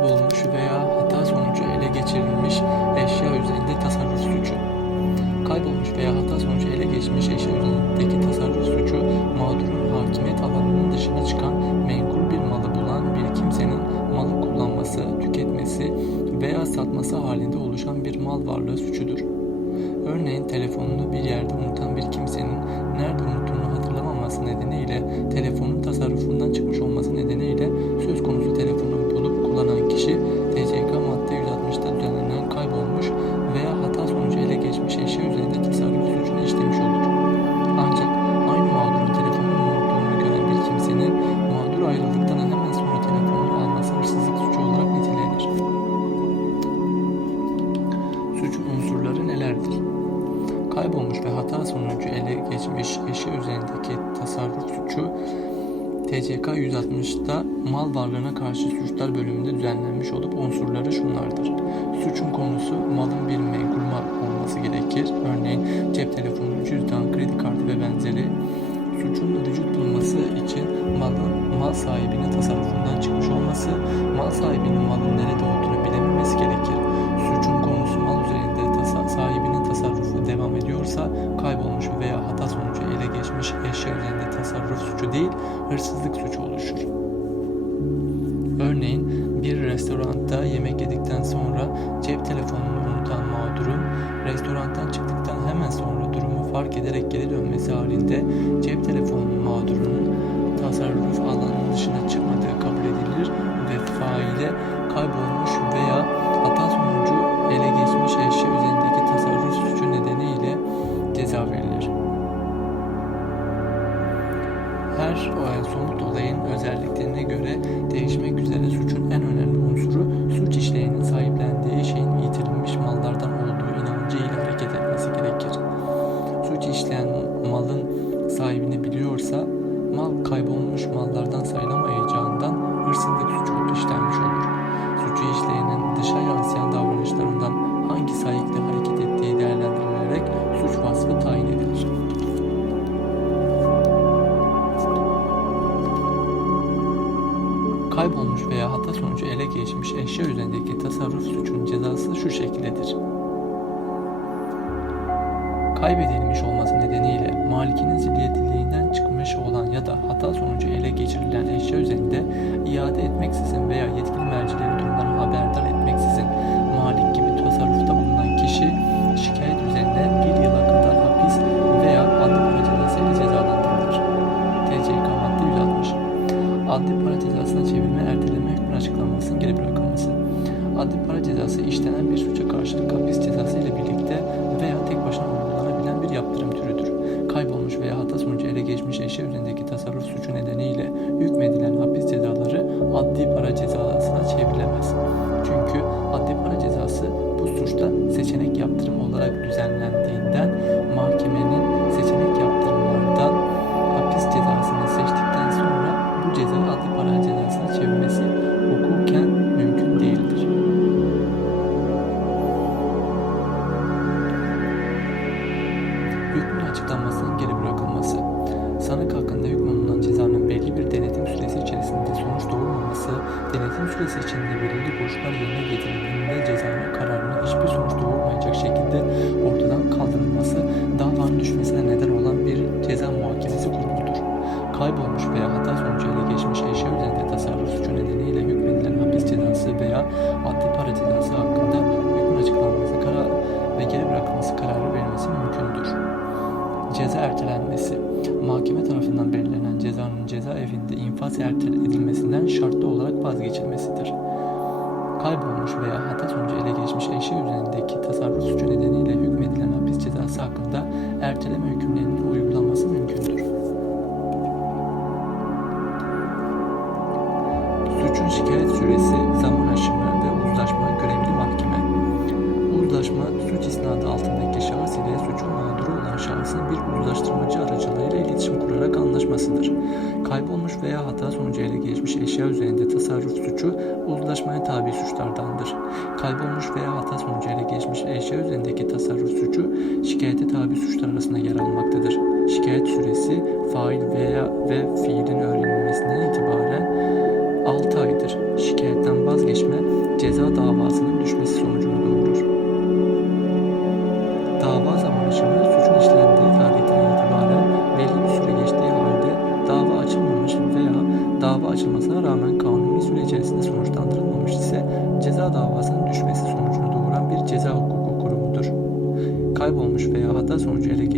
Kaybolmuş veya hata sonucu ele geçirilmiş eşya üzerinde tasarruf suçu. Kaybolmuş veya hata sonucu ele geçmiş eşya üzerindeki tasarruf suçu, mağdurun hakimiyet alanının dışına çıkan menkul bir malı bulan bir kimsenin malı kullanması, tüketmesi veya satması halinde oluşan bir mal varlığı suçudur. Örneğin telefonunu bir yerde unutan bir kimsenin nerede unuttuğunu hatırlamaması nedeniyle telefonun tasarrufundan çıkmış olması nedeniyle söz Kaybolmuş ve hata sonucu ele geçmiş eşya üzerindeki tasarruf suçu TCK 160'da mal varlığına karşı suçlar bölümünde düzenlenmiş olup unsurları şunlardır. Suçun konusu malın bir menkul mal olması gerekir. Örneğin cep telefonu, cüzdan, kredi kartı ve benzeri. Suçun vücut bulması için malın mal sahibinin tasarrufundan çıkmış olması, mal sahibinin malın nerede olduğunu bilememesi gerekir. Ediyorsa kaybolmuş veya hata sonucu ele geçmiş eşya üzerinde tasarruf suçu değil, hırsızlık suçu oluşur. Örneğin bir restoranda yemek yedikten sonra cep telefonunu unutan mağdurun restorandan çıktıktan hemen sonra durumu fark ederek geri dönmesi halinde cep telefonunun mağdurunun tasarruf alanının dışına Her somut olayın özelliklerine göre değişmek üzere suçun en önemli unsuru suç işleyenin sahiplendiği şeyin yitirilmiş mallardan olduğu Kaybolmuş veya hata sonucu ele geçmiş eşya üzerindeki tasarruf suçunun cezası şu şekildedir. Kaybedilmiş olması nedeniyle malikinin zilyetiliğinden çıkmış olan ya da hata sonucu ele geçirilen eşya üzerinde iade etmeksizin veya yetkili mercileri durumdan haberdar etmeksizin cezası işlenen bir suça karşılık hapis cezası ile birlikte veya tek başına uygulanabilen bir yaptırım türüdür. Kaybolmuş veya hata sonucu ele geçmiş eşya üzerindeki tasarruf suçu nedeniyle hükmedilen hapis cezaları adli para cezasına çevrilemez. Çünkü adli para cezası bu suçta seçenek yaptırım içinde belirli koşullar yerine şartlı olarak vazgeçilmesidir. Kaybolmuş veya hata sonucu ele geçmiş eşya üzerindeki tasarruf suçu nedeniyle hükmedilen hapis cezası hakkında erteleme hükümlerinin uygulanması mümkündür. Suçun şikayet süresi, zaman aşımı ve uzlaşma görevli mahkeme. Uzlaşma, suç isnadı altındaki şahıs ile suçun mağduru olan şahsın bir uzlaştırmacı aracılığıyla iletişim kurarak anlaşmasıdır. Kaybolmuş veya hata sonucu ele geçmiş eşya üzerinde tasarruf suçu uzlaşmaya tabi suçlardandır. Kaybolmuş veya hata sonucu ele geçmiş eşya üzerindeki tasarruf suçu şikayete tabi suçlar arasında yer almaktadır. Şikayet süresi fail veya ve fiilin 那种决定